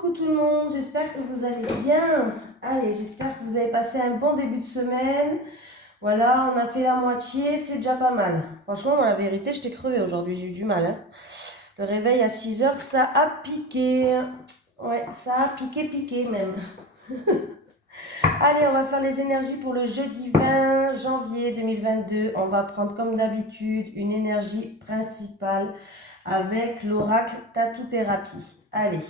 Coucou tout le monde, j'espère que vous allez bien. Allez, j'espère que vous avez passé un bon début de semaine. Voilà, on a fait la moitié, c'est déjà pas mal. Franchement, la vérité, je t'ai crevé aujourd'hui, j'ai eu du mal. Le réveil à 6 heures, ça a piqué. Ouais, ça a piqué même. Allez, on va faire les énergies pour le jeudi 20 janvier 2022. On va prendre comme d'habitude une énergie principale avec l'oracle Tatou Thérapie. Allez.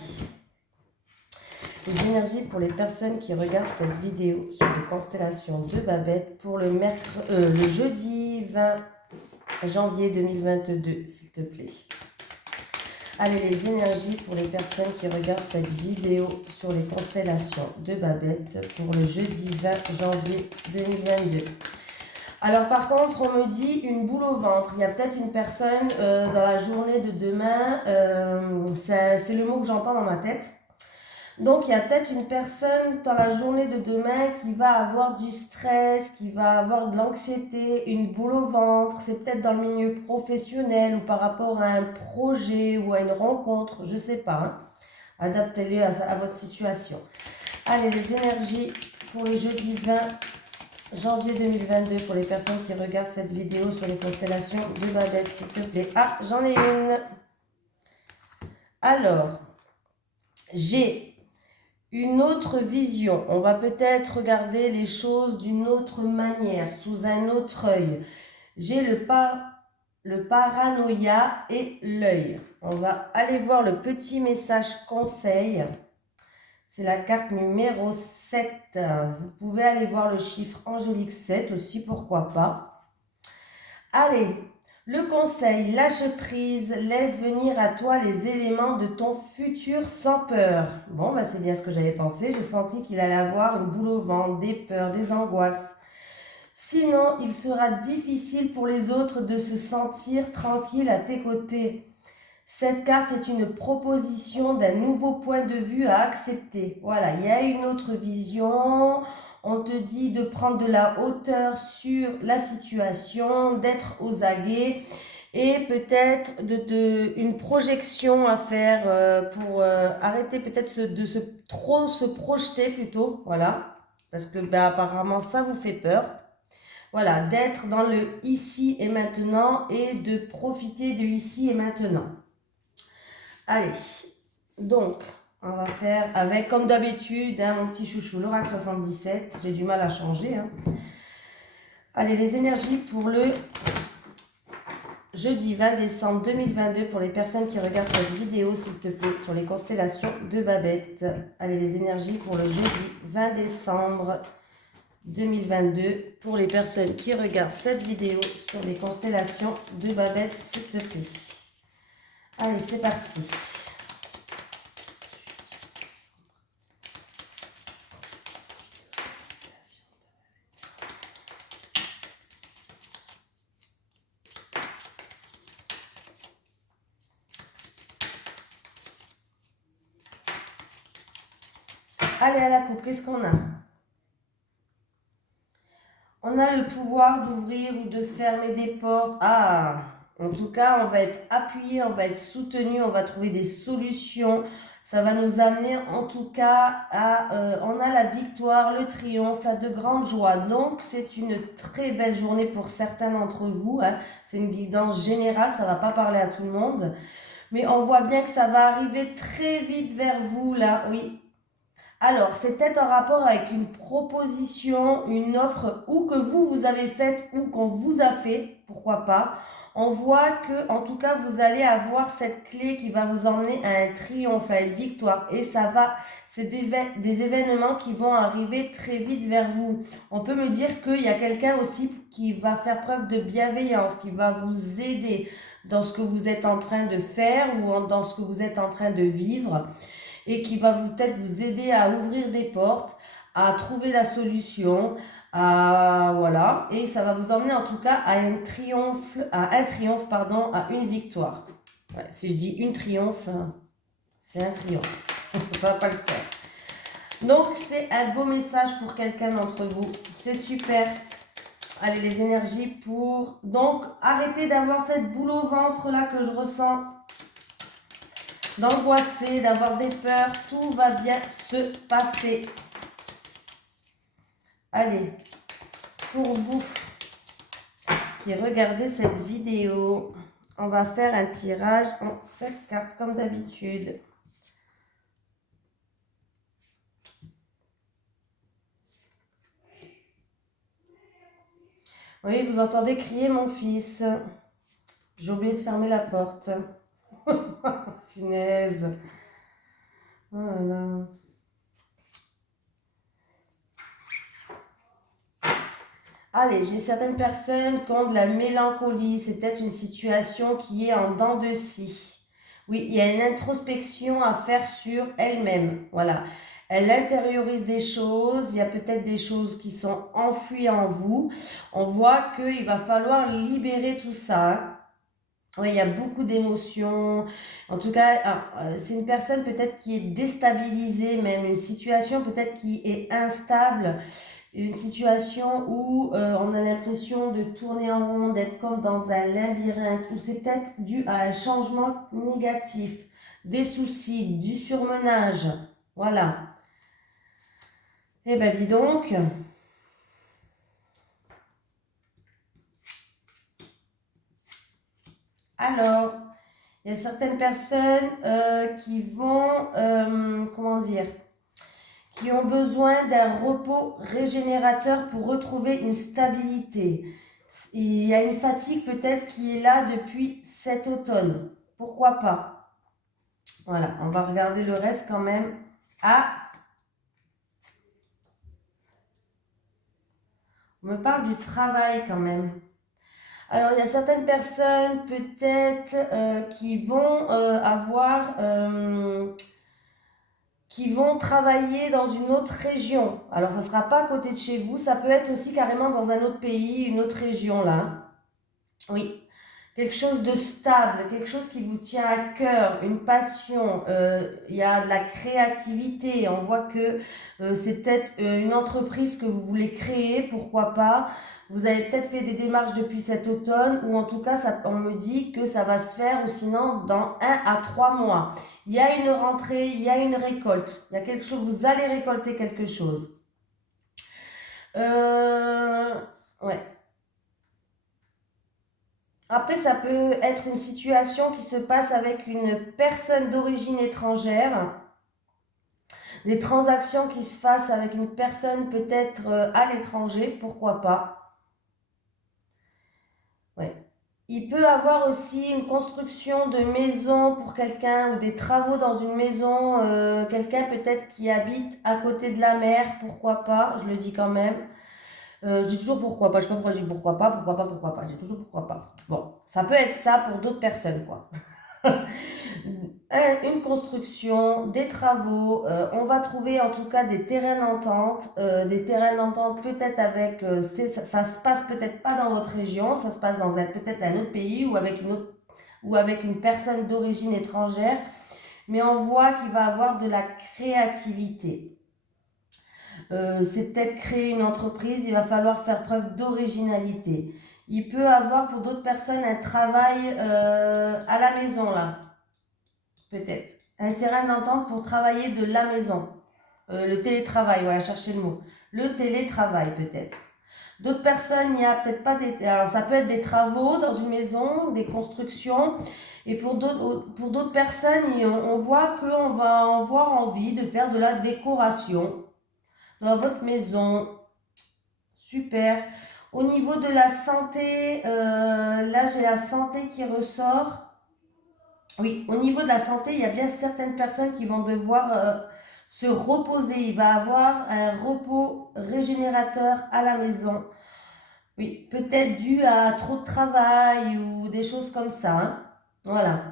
Les énergies pour les personnes qui regardent cette vidéo sur les constellations de Babette pour le jeudi 20 janvier 2022, s'il te plaît. Allez, les énergies pour les personnes qui regardent cette vidéo sur les constellations de Babette pour le jeudi 20 janvier 2022. Alors par contre, on me dit une boule au ventre. Il y a peut-être une personne dans la journée de demain, c'est le mot que j'entends dans ma tête. Donc, il y a peut-être une personne dans la journée de demain qui va avoir du stress, qui va avoir de l'anxiété, une boule au ventre. C'est peut-être dans le milieu professionnel ou par rapport à un projet ou à une rencontre, je ne sais pas. Hein. Adaptez-les à votre situation. Allez, les énergies pour le jeudi 20 janvier 2022 pour les personnes qui regardent cette vidéo sur les constellations de Babette, s'il te plaît. Ah, j'en ai une. Alors, j'ai une autre vision. On va peut-être regarder les choses d'une autre manière, sous un autre œil. J'ai le paranoïa et l'œil. On va aller voir le petit message conseil. C'est la carte numéro 7. Vous pouvez aller voir le chiffre angélique 7 aussi, pourquoi pas. Allez, le conseil, lâche prise, laisse venir à toi les éléments de ton futur sans peur. Bon, bah c'est bien ce que j'avais pensé. J'ai senti qu'il allait avoir une boule au ventre, des peurs, des angoisses. Sinon, il sera difficile pour les autres de se sentir tranquille à tes côtés. Cette carte est une proposition d'un nouveau point de vue à accepter. Voilà, il y a une autre vision. On te dit de prendre de la hauteur sur la situation, d'être aux aguets et peut-être une projection à faire pour arrêter peut-être de trop se projeter plutôt. Voilà, parce que apparemment ça vous fait peur. Voilà, d'être dans le ici et maintenant et de profiter de ici et maintenant. Allez, donc, on va faire avec, comme d'habitude, mon petit chouchou, l'oracle 77. J'ai du mal à changer. Allez, les énergies pour le jeudi 20 décembre 2022 pour les personnes qui regardent cette vidéo, s'il te plaît, sur les constellations de Babette. Allez, les énergies pour le jeudi 20 décembre 2022 pour les personnes qui regardent cette vidéo sur les constellations de Babette, s'il te plaît. Allez, c'est parti. Allez à la coupe, qu'est-ce qu'on a? On a le pouvoir d'ouvrir ou de fermer des portes. Ah, en tout cas, on va être appuyé, on va être soutenu, on va trouver des solutions. Ça va nous amener en tout cas on a la victoire, le triomphe, la de grande joie. Donc, c'est une très belle journée pour certains d'entre vous. C'est une guidance générale, ça ne va pas parler à tout le monde. Mais on voit bien que ça va arriver très vite vers vous là, oui. Alors, c'est peut-être en rapport avec une proposition, une offre, ou que vous avez faite, ou qu'on vous a fait, pourquoi pas. On voit que, en tout cas, vous allez avoir cette clé qui va vous emmener à un triomphe, à une victoire. Et c'est des événements qui vont arriver très vite vers vous. On peut me dire qu'il y a quelqu'un aussi qui va faire preuve de bienveillance, qui va vous aider dans ce que vous êtes en train de faire ou dans ce que vous êtes en train de vivre. Et qui va peut-être vous aider à ouvrir des portes, à trouver la solution, voilà, et ça va vous emmener en tout cas à un triomphe, à une victoire. Ouais, si je dis une triomphe, c'est un triomphe, ça va pas le faire. Donc c'est un beau message pour quelqu'un d'entre vous, c'est super. Allez, les énergies pour... Donc, arrêtez d'avoir cette boule au ventre là que je ressens. d'angoisser, d'avoir des peurs. Tout va bien se passer. Allez, pour vous qui regardez cette vidéo, on va faire un tirage en 7 cartes comme d'habitude. Oui, vous entendez crier mon fils. J'ai oublié de fermer la porte. Punaise. Voilà. Allez, j'ai certaines personnes qui ont de la mélancolie. C'est peut-être une situation qui est en dents de scie. Oui, il y a une introspection à faire sur elle-même. Voilà. Elle intériorise des choses. Il y a peut-être des choses qui sont enfouies en vous. On voit qu'il va falloir libérer tout ça, hein. Oui, il y a beaucoup d'émotions. En tout cas, c'est une personne peut-être qui est déstabilisée, même une situation peut-être qui est instable, une situation où on a l'impression de tourner en rond, d'être comme dans un labyrinthe, ou c'est peut-être dû à un changement négatif, des soucis, du surmenage. Voilà. Eh ben dis donc. Alors, il y a certaines personnes qui vont, comment dire, qui ont besoin d'un repos régénérateur pour retrouver une stabilité. Il y a une fatigue peut-être qui est là depuis cet automne. Pourquoi pas? Voilà, on va regarder le reste quand même. Ah, on me parle du travail quand même. Alors, il y a certaines personnes peut-être qui vont qui vont travailler dans une autre région. Alors, ça ne sera pas à côté de chez vous, ça peut être aussi carrément dans un autre pays, une autre région là. Oui, quelque chose de stable, quelque chose qui vous tient à cœur, une passion. Il y a de la créativité. On voit que c'est peut-être une entreprise que vous voulez créer, pourquoi pas. Vous avez peut-être fait des démarches depuis cet automne, ou en tout cas, on me dit que ça va se faire, ou sinon dans 1 à 3 mois. Il y a une rentrée, il y a une récolte, il y a quelque chose, vous allez récolter quelque chose. Ouais. Après, ça peut être une situation qui se passe avec une personne d'origine étrangère, des transactions qui se fassent avec une personne peut-être à l'étranger, pourquoi pas. Ouais. Il peut avoir aussi une construction de maison pour quelqu'un ou des travaux dans une maison, quelqu'un peut-être qui habite à côté de la mer, pourquoi pas, je le dis quand même. Je dis toujours pourquoi pas, je sais pas pourquoi je dis pourquoi pas, pourquoi pas, pourquoi pas, je dis toujours pourquoi pas. Bon, ça peut être ça pour d'autres personnes, quoi. Une construction, des travaux, on va trouver en tout cas des terrains d'entente peut-être avec, ça se passe peut-être pas dans votre région, ça se passe dans peut-être un autre pays ou avec une personne d'origine étrangère, mais on voit qu'il va avoir de la créativité. C'est peut-être créer une entreprise, il va falloir faire preuve d'originalité. Il peut avoir pour d'autres personnes un travail à la maison là. Peut-être. Un terrain d'entente pour travailler de la maison. Le télétravail, voilà, cherchez le mot. Le télétravail, peut-être. D'autres personnes, il n'y a peut-être pas des... Alors, ça peut être des travaux dans une maison, des constructions. Et pour d'autres personnes, on voit qu'on va avoir envie de faire de la décoration dans votre maison. Super. Au niveau de la santé, là, j'ai la santé qui ressort. Oui, au niveau de la santé, il y a bien certaines personnes qui vont devoir se reposer. Il va avoir un repos régénérateur à la maison. Oui, peut-être dû à trop de travail ou des choses comme ça, hein. Voilà.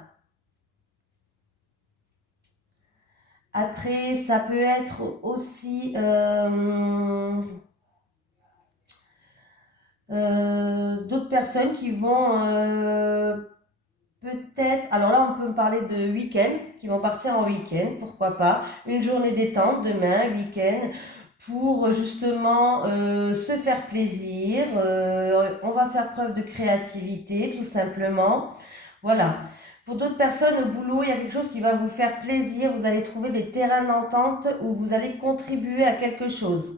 Après, ça peut être aussi d'autres personnes qui vont peut-être, alors là on peut me parler de week-end, qui vont partir en week-end, pourquoi pas, une journée détente demain, week-end, pour justement se faire plaisir, on va faire preuve de créativité tout simplement, voilà. Pour d'autres personnes, au boulot, il y a quelque chose qui va vous faire plaisir. Vous allez trouver des terrains d'entente où vous allez contribuer à quelque chose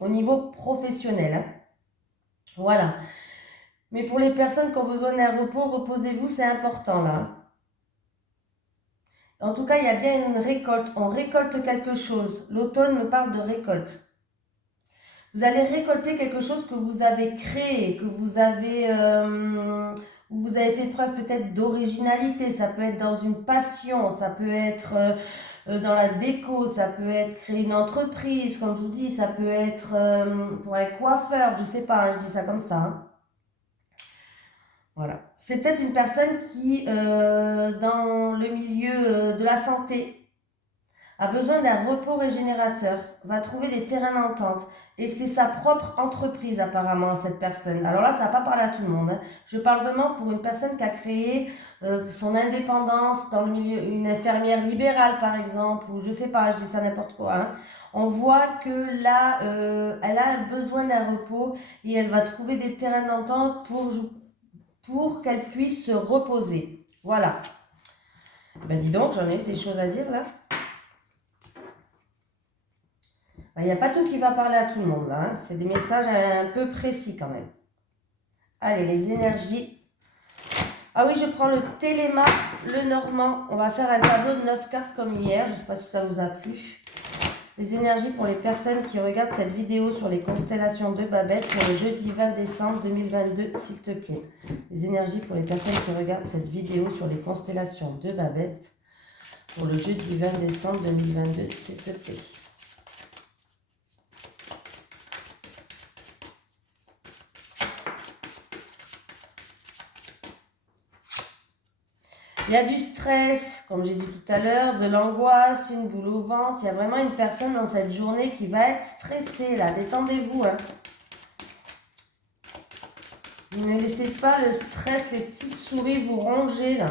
au niveau professionnel, hein. Voilà. Mais pour les personnes qui ont besoin d'un repos, reposez-vous, c'est important là. En tout cas, il y a bien une récolte. On récolte quelque chose. L'automne me parle de récolte. Vous allez récolter quelque chose que vous avez créé, où vous avez fait preuve peut-être d'originalité. Ça peut être dans une passion, ça peut être dans la déco, ça peut être créer une entreprise, comme je vous dis, ça peut être pour un coiffeur, je sais pas, hein, je dis ça comme ça, hein. Voilà. C'est peut-être une personne qui, dans le milieu de la santé, a besoin d'un repos régénérateur, va trouver des terrains d'entente. Et c'est sa propre entreprise apparemment, cette personne. Alors là, ça va pas parler à tout le monde, hein. Je parle vraiment pour une personne qui a créé son indépendance dans le milieu, une infirmière libérale par exemple, ou je sais pas, je dis ça n'importe quoi, hein. On voit que là, elle a besoin d'un repos et elle va trouver des terrains d'entente pour qu'elle puisse se reposer. Voilà. Ben dis donc, j'en ai des choses à dire là. Il n'y a pas tout qui va parler à tout le monde là, hein. C'est des messages un peu précis quand même. Allez, les énergies. Ah oui, je prends le Téléma, le Normand. On va faire un tableau de 9 cartes comme hier. Je ne sais pas si ça vous a plu. Les énergies pour les personnes qui regardent cette vidéo sur les constellations de Babette pour le jeudi 20 décembre 2022, s'il te plaît. Les énergies pour les personnes qui regardent cette vidéo sur les constellations de Babette pour le jeudi 20 décembre 2022, s'il te plaît. Il y a du stress, comme j'ai dit tout à l'heure, de l'angoisse, une boule au ventre. Il y a vraiment une personne dans cette journée qui va être stressée, là. Détendez-vous, hein. Ne laissez pas le stress, les petites souris vous ronger, là.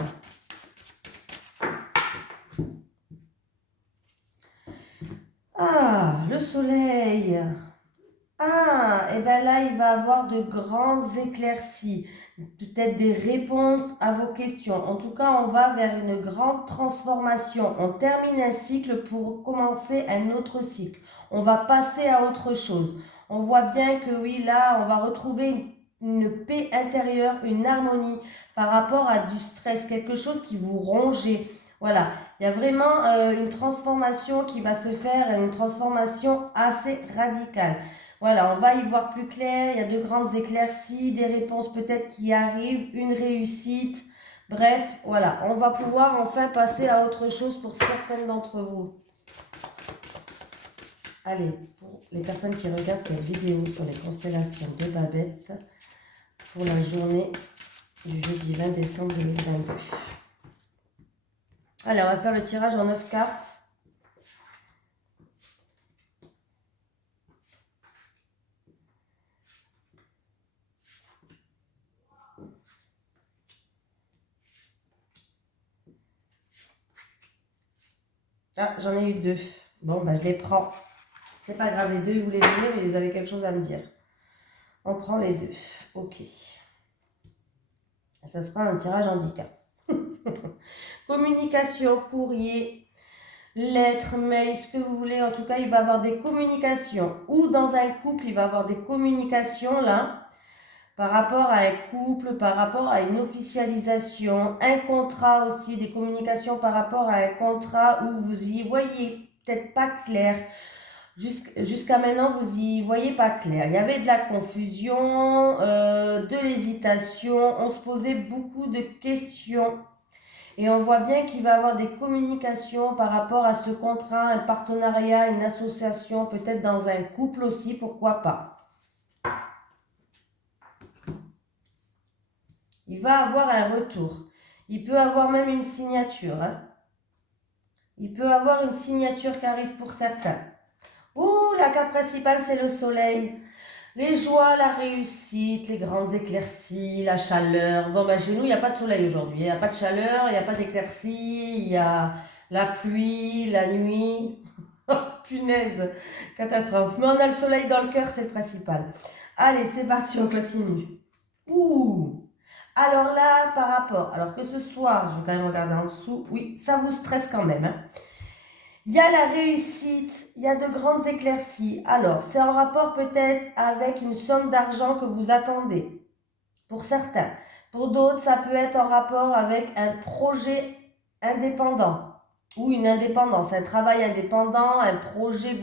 Ah, le soleil. Ah, et bien là, il va avoir de grandes éclaircies, peut-être des réponses à vos questions. En tout cas, on va vers une grande transformation. On termine un cycle pour commencer un autre cycle. On va passer à autre chose. On voit bien que oui, là, on va retrouver une paix intérieure, une harmonie par rapport à du stress, quelque chose qui vous rongeait. Voilà, il y a vraiment une transformation qui va se faire, une transformation assez radicale. Voilà, on va y voir plus clair, il y a de grandes éclaircies, des réponses peut-être qui arrivent, une réussite. Bref, voilà, on va pouvoir enfin passer à autre chose pour certaines d'entre vous. Allez, pour les personnes qui regardent cette vidéo sur les constellations de Babette, pour la journée du jeudi 20 décembre 2022. Allez, on va faire le tirage en 9 cartes. Ah, j'en ai eu 2. Bon, bah, je les prends. C'est pas grave, les 2, ils voulaient venir, mais ils avaient quelque chose à me dire. On prend les 2. Ok. Ça sera un tirage handicap. Communication, courrier, lettres, mail, ce que vous voulez. En tout cas, il va y avoir des communications. Ou dans un couple, il va y avoir des communications là, par rapport à un couple, par rapport à une officialisation, un contrat aussi, des communications par rapport à un contrat où vous y voyez peut-être pas clair. Jusqu'à maintenant, vous y voyez pas clair. Il y avait de la confusion, de l'hésitation. On se posait beaucoup de questions. Et on voit bien qu'il va y avoir des communications par rapport à ce contrat, un partenariat, une association, peut-être dans un couple aussi, pourquoi pas. Il va avoir un retour. Il peut avoir même une signature, hein. Il peut avoir une signature qui arrive pour certains. Ouh, la carte principale, c'est le soleil. Les joies, la réussite, les grandes éclaircies, la chaleur. Bon, ben chez nous, il n'y a pas de soleil aujourd'hui. Il n'y a pas de chaleur, il n'y a pas d'éclaircies, il y a la pluie, la nuit. Oh, punaise, catastrophe. Mais on a le soleil dans le cœur, c'est le principal. Allez, c'est parti, on continue. Ouh, Alors là, par rapport, alors que ce soit, je vais quand même regarder en dessous, oui, ça vous stresse quand même, hein. Il y a la réussite, il y a de grandes éclaircies. Alors, c'est en rapport peut-être avec une somme d'argent que vous attendez, pour certains. Pour d'autres, ça peut être en rapport avec un projet indépendant ou une indépendance, un travail indépendant, un projet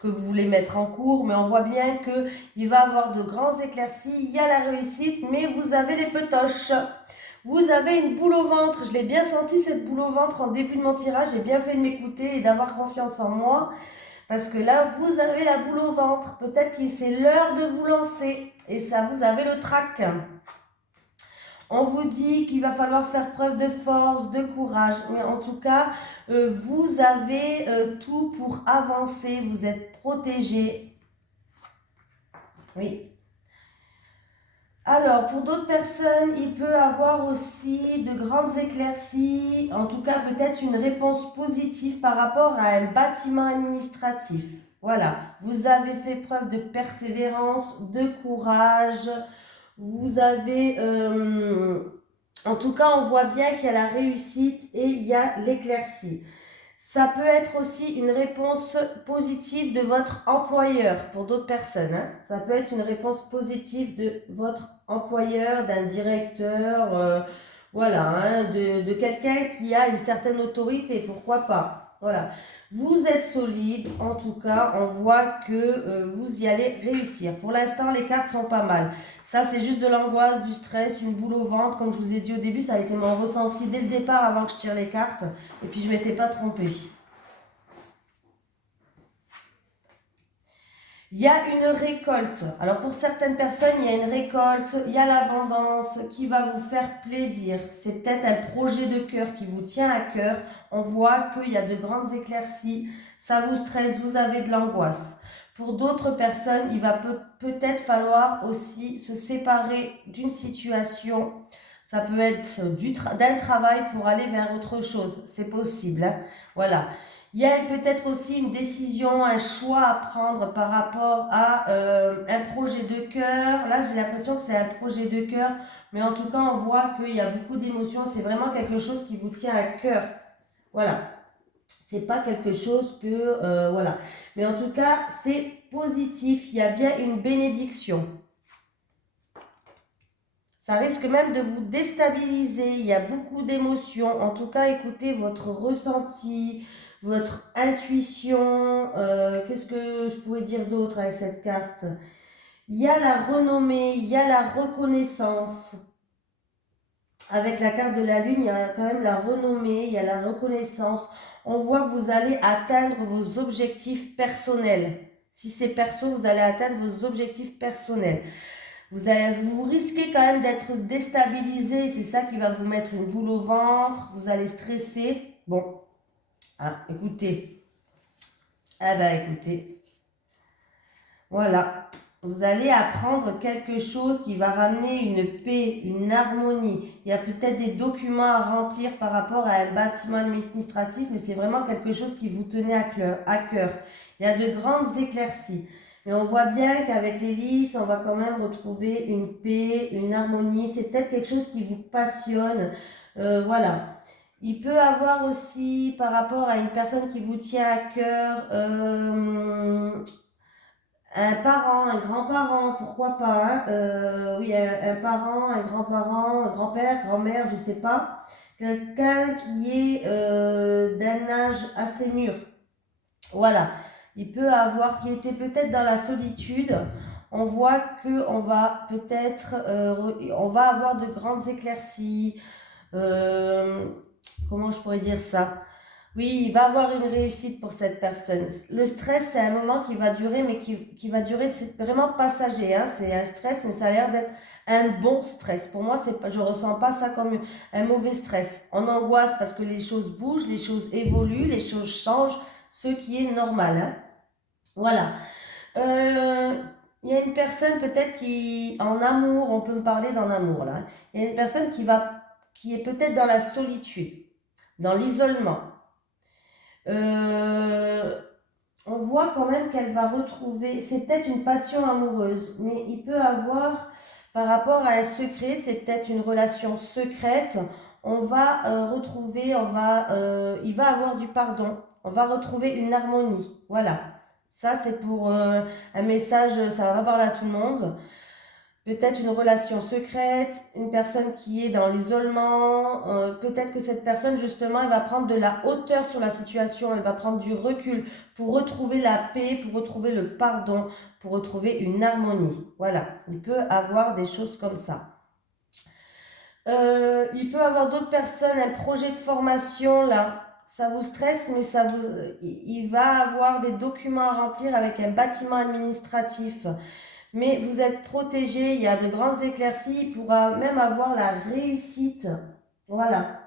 que vous voulez mettre en cours, mais on voit bien qu'il va y avoir de grands éclaircies, il y a la réussite, mais vous avez les petoches. Vous avez une boule au ventre, je l'ai bien senti cette boule au ventre en début de mon tirage, j'ai bien fait de m'écouter et d'avoir confiance en moi, parce que là, vous avez la boule au ventre, peut-être que c'est l'heure de vous lancer, et ça, vous avez le trac. On vous dit qu'il va falloir faire preuve de force, de courage, mais en tout cas, vous avez tout pour avancer, vous êtes protégé. Oui. Alors, pour d'autres personnes, il peut avoir aussi de grandes éclaircies, en tout cas peut-être une réponse positive par rapport à un bâtiment administratif. Voilà, vous avez fait preuve de persévérance, de courage, vous avez... en tout cas, on voit bien qu'il y a la réussite et il y a l'éclaircie. Ça peut être aussi une réponse positive de votre employeur pour d'autres personnes, hein. Ça peut être une réponse positive de votre employeur, d'un directeur, voilà, hein, de quelqu'un qui a une certaine autorité, pourquoi pas. Voilà. Vous êtes solide, en tout cas, on voit que vous y allez réussir. Pour l'instant, les cartes sont pas mal. Ça, c'est juste de l'angoisse, du stress, une boule au ventre. Comme je vous ai dit au début, ça a été mon ressenti dès le départ avant que je tire les cartes. Et puis, je ne m'étais pas trompée. Il y a une récolte. Alors, pour certaines personnes, il y a une récolte, il y a l'abondance qui va vous faire plaisir. C'est peut-être un projet de cœur qui vous tient à cœur. On voit qu'il y a de grandes éclaircies. Ça vous stresse, vous avez de l'angoisse. Pour d'autres personnes, il va peut-être falloir aussi se séparer d'une situation. Ça peut être d'un travail pour aller vers autre chose. C'est possible, hein. Voilà. Il y a peut-être aussi une décision, un choix à prendre par rapport à un projet de cœur. Là, j'ai l'impression que c'est un projet de cœur, mais en tout cas, on voit qu'il y a beaucoup d'émotions. C'est vraiment quelque chose qui vous tient à cœur. Voilà. C'est pas quelque chose que voilà. Mais en tout cas, c'est positif. Il y a bien une bénédiction. Ça risque même de vous déstabiliser. Il y a beaucoup d'émotions. En tout cas, écoutez votre ressenti, votre intuition. Qu'est-ce que je pourrais dire d'autre avec cette carte? Il y a la renommée, il y a la reconnaissance. Avec la carte de la lune, il y a quand même la renommée, il y a la reconnaissance. On voit que vous allez atteindre vos objectifs personnels. Si c'est perso, vous allez atteindre vos objectifs personnels. Vous risquez quand même d'être déstabilisé, c'est ça qui va vous mettre une boule au ventre, vous allez stresser. Bon, ah, écoutez, écoutez, voilà, vous allez apprendre quelque chose qui va ramener une paix, une harmonie. Il y a peut-être des documents à remplir par rapport à un bâtiment administratif, mais c'est vraiment quelque chose qui vous tenait à cœur. Il y a de grandes éclaircies. Mais on voit bien qu'avec les lys, on va quand même retrouver une paix, une harmonie. C'est peut-être quelque chose qui vous passionne. Voilà. Il peut avoir aussi, par rapport à une personne qui vous tient à cœur, un parent, un grand-parent, pourquoi pas, hein, oui, un parent, un grand-parent, un grand-père, grand-mère, je sais pas. Quelqu'un qui est d'un âge assez mûr. Voilà. Il peut avoir, qui était peut-être dans la solitude. On voit que on va peut-être, on va avoir de grandes éclaircies. Euh, Comment je pourrais dire ça? Oui, il va avoir une réussite pour cette personne. Le stress, c'est un moment qui va durer, mais qui va durer, c'est vraiment passager, hein. C'est un stress, mais ça a l'air d'être un bon stress. Pour moi, c'est pas, je ressens pas ça comme un mauvais stress. On angoisse parce que les choses bougent, les choses évoluent, les choses changent, ce qui est normal, hein. Voilà. Il y a une personne peut-être qui, en amour, on peut me parler d'en amour là, hein. Il y a une personne qui est peut-être dans la solitude, dans l'isolement. Euh, on voit quand même qu'elle va retrouver, c'est peut-être une passion amoureuse, mais il peut avoir, par rapport à un secret, c'est peut-être une relation secrète. On va retrouver, il va avoir du pardon. On va retrouver une harmonie. Voilà. Ça, c'est pour un message, ça va parler à tout le monde. Peut-être une relation secrète, une personne qui est dans l'isolement. Peut-être que cette personne, justement, elle va prendre de la hauteur sur la situation. Elle va prendre du recul pour retrouver la paix, pour retrouver le pardon, pour retrouver une harmonie. Voilà. Il peut avoir des choses comme ça. Il peut avoir d'autres personnes, un projet de formation là, ça vous stresse, mais il va avoir des documents à remplir avec un bâtiment administratif. Mais vous êtes protégé, il y a de grandes éclaircies, il pourra même avoir la réussite. Voilà.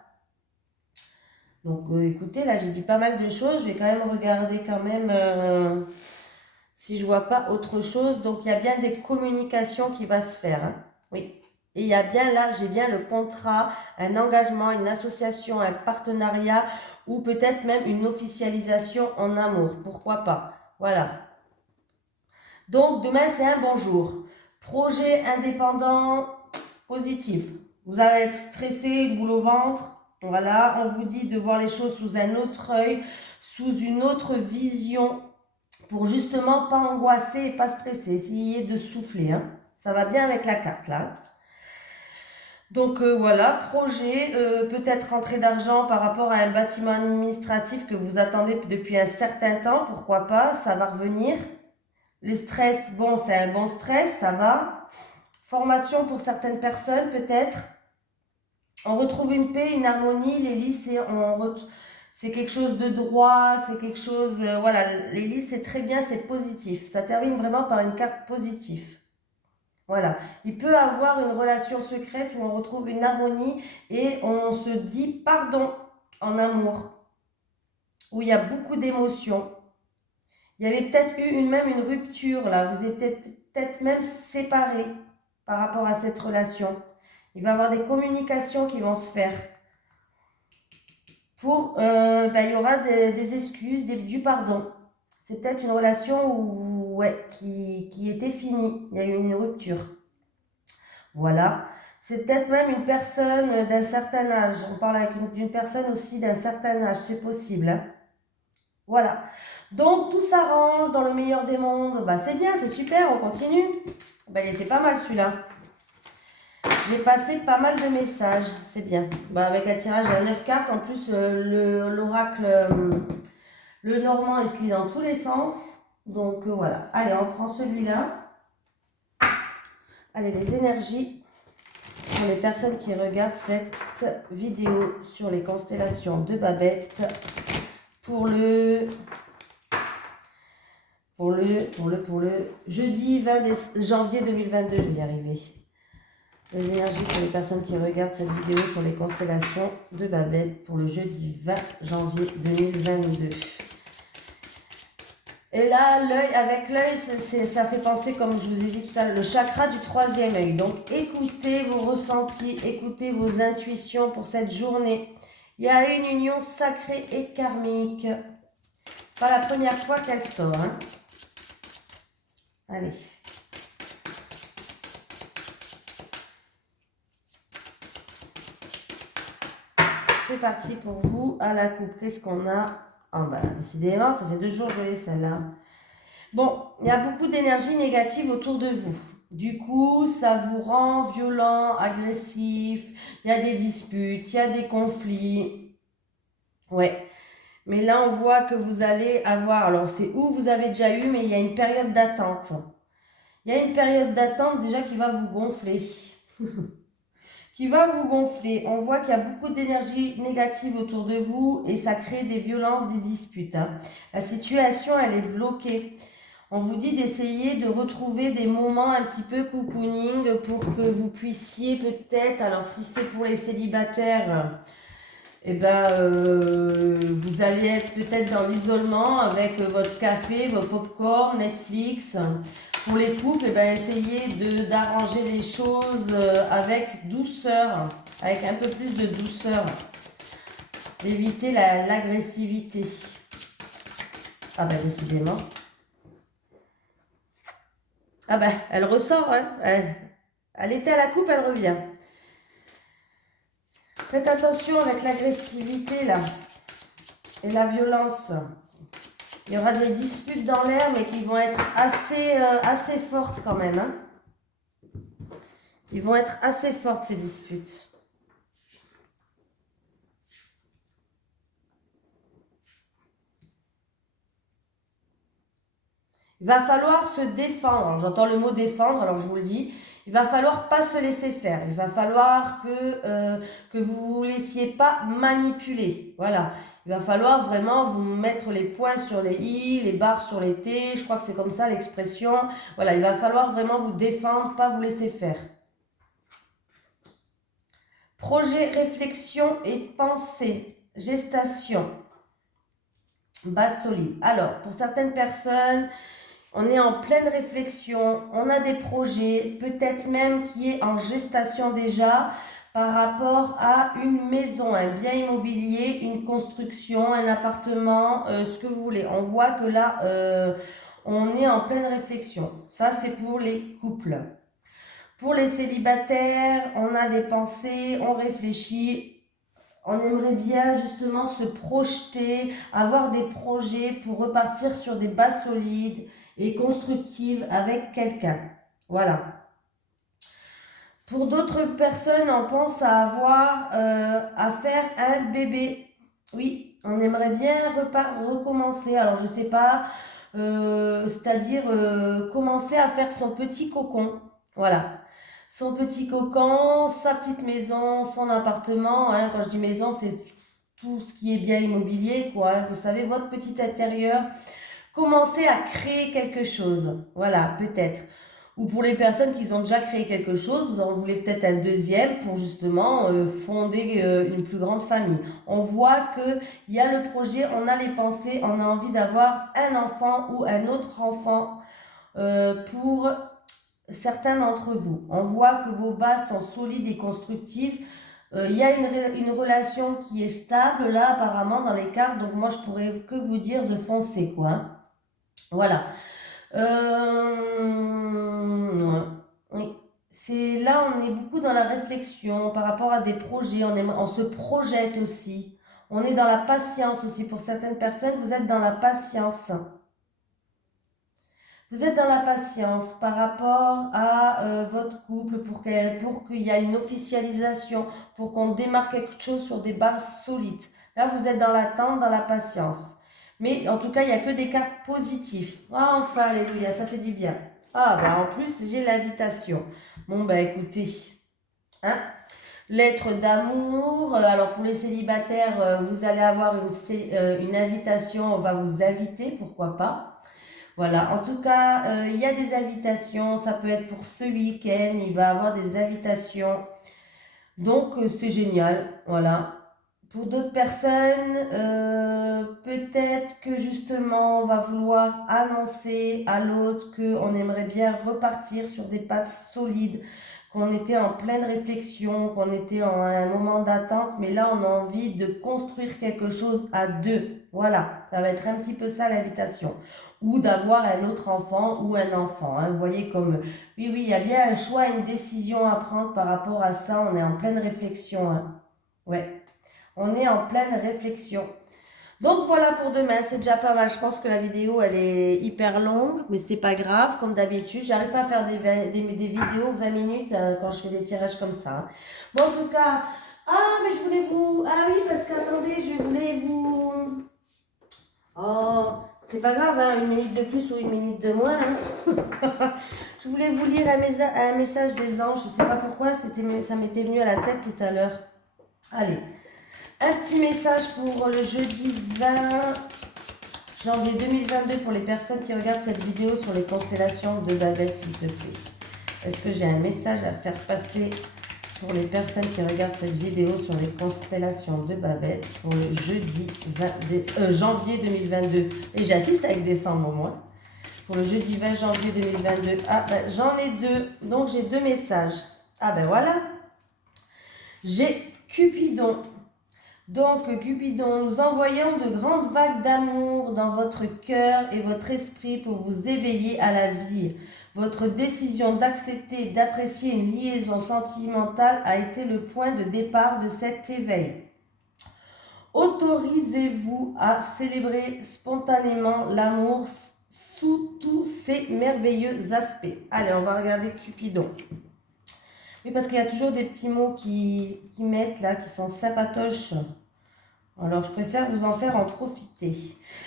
Donc écoutez, là j'ai dit pas mal de choses, je vais quand même regarder quand même si je vois pas autre chose. Donc il y a bien des communications qui va se faire. Hein. Oui. Et il y a bien là, j'ai bien le contrat, un engagement, une association, un partenariat ou peut-être même une officialisation en amour. Pourquoi pas? Voilà. Donc demain c'est un bon jour. Projet indépendant positif. Vous allez être stressé, boule au ventre. Voilà, on vous dit de voir les choses sous un autre œil, sous une autre vision pour justement pas angoisser et pas stresser. Essayez de souffler. Hein. Ça va bien avec la carte là. Donc voilà, projet, peut-être rentrée d'argent par rapport à un bâtiment administratif que vous attendez depuis un certain temps, pourquoi pas, ça va revenir. Le stress, bon, c'est un bon stress, ça va. Formation pour certaines personnes peut-être. On retrouve une paix, une harmonie, l'hélice, c'est quelque chose de droit, c'est quelque chose, voilà, l'hélice c'est très bien, c'est positif. Ça termine vraiment par une carte positive. Voilà. Il peut avoir une relation secrète où on retrouve une harmonie et on se dit pardon en amour, où il y a beaucoup d'émotions. Il y avait peut-être eu même une rupture là, vous êtes peut-être même séparés par rapport à cette relation. Il va y avoir des communications qui vont se faire. Il y aura des excuses, du pardon. C'est peut-être une relation qui était finie. Il y a eu une rupture. Voilà. C'est peut-être même une personne d'un certain âge. On parle avec d'une personne aussi d'un certain âge. C'est possible. Hein. Voilà. Donc, tout s'arrange dans le meilleur des mondes. Bah, c'est bien, c'est super, on continue. Bah, il était pas mal celui-là. J'ai passé pas mal de messages, c'est bien. Bah, avec un tirage à 9 cartes, en plus l'oracle, le normand, il se lit dans tous les sens. Donc voilà. Allez, on prend celui-là. Allez, les énergies pour les personnes qui regardent cette vidéo sur les constellations de Babette pour le jeudi 20 janvier 2022, je vais y arriver. Les énergies pour les personnes qui regardent cette vidéo sur les constellations de Babette pour le jeudi 20 janvier 2022. Et là, l'œil, avec l'œil, ça fait penser, comme je vous ai dit tout à l'heure, le chakra du troisième œil. Donc, écoutez vos ressentis, écoutez vos intuitions pour cette journée. Il y a une union sacrée et karmique. Pas la première fois qu'elle sort. Hein. Allez. C'est parti pour vous. À la coupe, qu'est-ce qu'on a en bas? Décidément, ça fait 2 jours que je l'ai celle-là. Bon, il y a beaucoup d'énergie négative autour de vous. Du coup, ça vous rend violent, agressif. Il y a des disputes, il y a des conflits. Ouais. Mais là, on voit que vous allez avoir... Alors, c'est où vous avez déjà eu, mais il y a une période d'attente. Il y a une période d'attente déjà qui va vous gonfler. Qui va vous gonfler. On voit qu'il y a beaucoup d'énergie négative autour de vous et ça crée des violences, des disputes. Hein. La situation, elle est bloquée. On vous dit d'essayer de retrouver des moments un petit peu cocooning pour que vous puissiez peut-être, alors si c'est pour les célibataires, vous allez être peut-être dans l'isolement avec votre café, vos pop-corn, Netflix. Pour les couples, essayez d'arranger les choses avec douceur, avec un peu plus de douceur. Évitez l'agressivité. Ah ben décidément. Ah ben, elle ressort, hein. Elle était à la coupe, elle revient. Faites attention avec l'agressivité là et la violence. Il y aura des disputes dans l'air, mais qui vont être assez fortes quand même. Hein. Ils vont être assez fortes, ces disputes. Il va falloir se défendre. J'entends le mot défendre, alors je vous le dis. Il va falloir pas se laisser faire. Il va falloir que vous vous laissiez pas manipuler. Voilà. Il va falloir vraiment vous mettre les points sur les i, les barres sur les t. Je crois que c'est comme ça l'expression. Voilà, il va falloir vraiment vous défendre, pas vous laisser faire. Projet, réflexion et pensée. Gestation. Base solide. Alors, pour certaines personnes, on est en pleine réflexion, on a des projets, peut-être même qui est en gestation déjà par rapport à une maison, un bien immobilier, une construction, un appartement, ce que vous voulez. On voit que là, on est en pleine réflexion. Ça, c'est pour les couples. Pour les célibataires, on a des pensées, on réfléchit. On aimerait bien justement se projeter, avoir des projets pour repartir sur des bases solides et constructives avec quelqu'un. Voilà. Pour d'autres personnes, on pense à avoir, à faire un bébé. Oui, on aimerait bien recommencer. Alors, je sais pas, c'est-à-dire commencer à faire son petit cocon. Voilà. Son petit cocon, sa petite maison, son appartement. Hein. Quand je dis maison, c'est tout ce qui est bien immobilier, quoi. Hein. Vous savez, votre petit intérieur. Commencez à créer quelque chose. Voilà, peut-être. Ou pour les personnes qui ont déjà créé quelque chose, vous en voulez peut-être un deuxième pour justement fonder une plus grande famille. On voit qu'il y a le projet, on a les pensées, on a envie d'avoir un enfant ou un autre enfant pour certains d'entre vous. On voit que vos bases sont solides et constructives. Il y a une relation qui est stable là apparemment dans les cartes, donc moi je pourrais que vous dire de foncer quoi. Hein. Voilà. Oui. C'est là on est beaucoup dans la réflexion par rapport à des projets, on se projette aussi. On est dans la patience aussi pour certaines personnes, vous êtes dans la patience. Vous êtes dans la patience par rapport à votre couple pour qu'il y ait une officialisation, pour qu'on démarre quelque chose sur des bases solides. Là, vous êtes dans l'attente, dans la patience. Mais en tout cas, il n'y a que des cartes positives. Ah, enfin, alléluia, ça fait du bien. Ah, bah en plus, j'ai l'invitation. Bon, bah écoutez, hein, lettre d'amour. Alors, pour les célibataires, vous allez avoir une invitation, on va vous inviter, pourquoi pas. Voilà, en tout cas, il y a des invitations, ça peut être pour ce week-end, il va y avoir des invitations. Donc, c'est génial, voilà. Pour d'autres personnes, peut-être que justement, on va vouloir annoncer à l'autre qu'on aimerait bien repartir sur des pattes solides, qu'on était en pleine réflexion, qu'on était en un moment d'attente, mais là, on a envie de construire quelque chose à deux. Voilà, ça va être un petit peu ça l'invitation. Ou d'avoir un autre enfant ou un enfant. Hein. Vous voyez comme, oui, il y a bien un choix, une décision à prendre par rapport à ça. On est en pleine réflexion. Hein. Ouais. On est en pleine réflexion. Donc voilà pour demain, c'est déjà pas mal. Je pense que la vidéo elle est hyper longue, mais c'est pas grave, comme d'habitude. J'arrive pas à faire des vidéos 20 minutes quand je fais des tirages comme ça. Hein. Bon, en tout cas, mais je voulais vous. Ah oui, parce qu'attendez, je voulais vous. Oh, c'est pas grave, hein, une minute de plus ou une minute de moins. Hein. Je voulais vous lire un message des anges. Je sais pas pourquoi, ça m'était venu à la tête tout à l'heure. Allez. Un petit message pour le jeudi 20 janvier 2022 pour les personnes qui regardent cette vidéo sur les constellations de Babette, s'il te plaît. Est-ce que j'ai un message à faire passer pour les personnes qui regardent cette vidéo sur les constellations de Babette pour le jeudi janvier 2022? Et j'assiste avec décembre, moi. Pour le jeudi 20 janvier 2022. Ah, ben, j'en ai deux. Donc, j'ai deux messages. Ah, ben voilà. J'ai Cupidon. Donc, Cupidon, nous envoyons de grandes vagues d'amour dans votre cœur et votre esprit pour vous éveiller à la vie. Votre décision d'accepter et d'apprécier une liaison sentimentale a été le point de départ de cet éveil. Autorisez-vous à célébrer spontanément l'amour sous tous ses merveilleux aspects. Allez, on va regarder Cupidon. Oui, parce qu'il y a toujours des petits mots qui mettent là, qui sont sympatoches. Alors, je préfère vous en faire en profiter.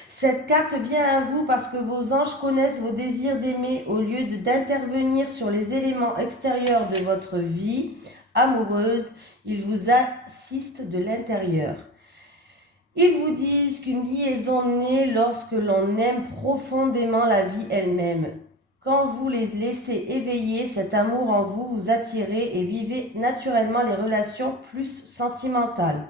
Cette carte vient à vous parce que vos anges connaissent vos désirs d'aimer au lieu d'intervenir sur les éléments extérieurs de votre vie amoureuse. Ils vous assistent de l'intérieur. Ils vous disent qu'une liaison naît lorsque l'on aime profondément la vie elle-même. Quand vous les laissez éveiller cet amour en vous, vous attirez et vivez naturellement les relations plus sentimentales.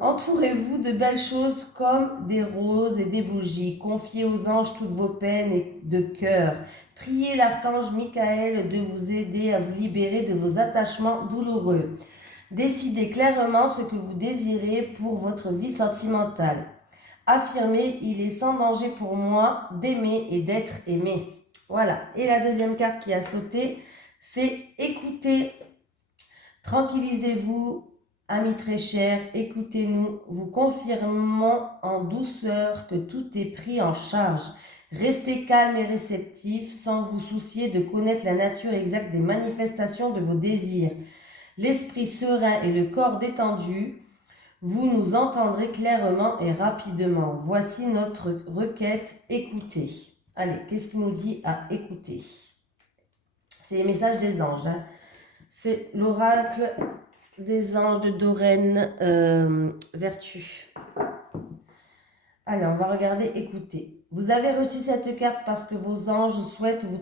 Entourez-vous de belles choses comme des roses et des bougies. Confiez aux anges toutes vos peines de cœur. Priez l'archange Michael de vous aider à vous libérer de vos attachements douloureux. Décidez clairement ce que vous désirez pour votre vie sentimentale. Affirmez, il est sans danger pour moi d'aimer et d'être aimé. Voilà. Et la deuxième carte qui a sauté, c'est écoutez. Tranquillisez-vous, amis très chers, écoutez-nous. Vous confirmons en douceur que tout est pris en charge. Restez calme et réceptif sans vous soucier de connaître la nature exacte des manifestations de vos désirs. L'esprit serein et le corps détendu, vous nous entendrez clairement et rapidement. Voici notre requête, écoutez. Allez, qu'est-ce qu'il nous dit à écouter? C'est les messages des anges. C'est l'oracle des anges de Doreen Vertu. Allez, on va regarder, écoutez. Vous avez reçu cette carte parce que vos anges souhaitent vous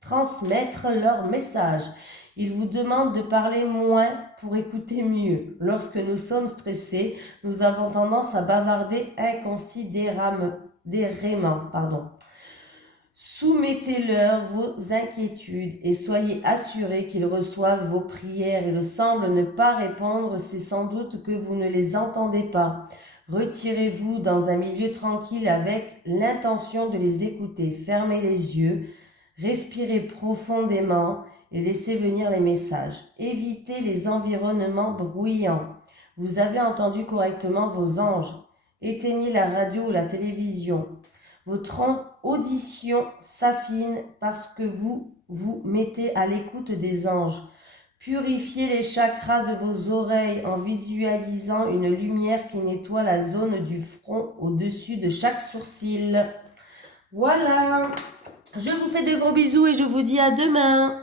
transmettre leur message. Ils vous demandent de parler moins pour écouter mieux. Lorsque nous sommes stressés, nous avons tendance à bavarder inconsidérément. Soumettez-leur vos inquiétudes et soyez assurés qu'ils reçoivent vos prières. Il semble ne pas répondre, c'est sans doute que vous ne les entendez pas. Retirez-vous dans un milieu tranquille avec l'intention de les écouter. Fermez les yeux, respirez profondément et laissez venir les messages. Évitez les environnements bruyants. Vous avez entendu correctement vos anges. Éteignez la radio ou la télévision. Votre audition s'affine parce que vous vous mettez à l'écoute des anges. Purifiez les chakras de vos oreilles en visualisant une lumière qui nettoie la zone du front au-dessus de chaque sourcil. Voilà, je vous fais de gros bisous et je vous dis à demain.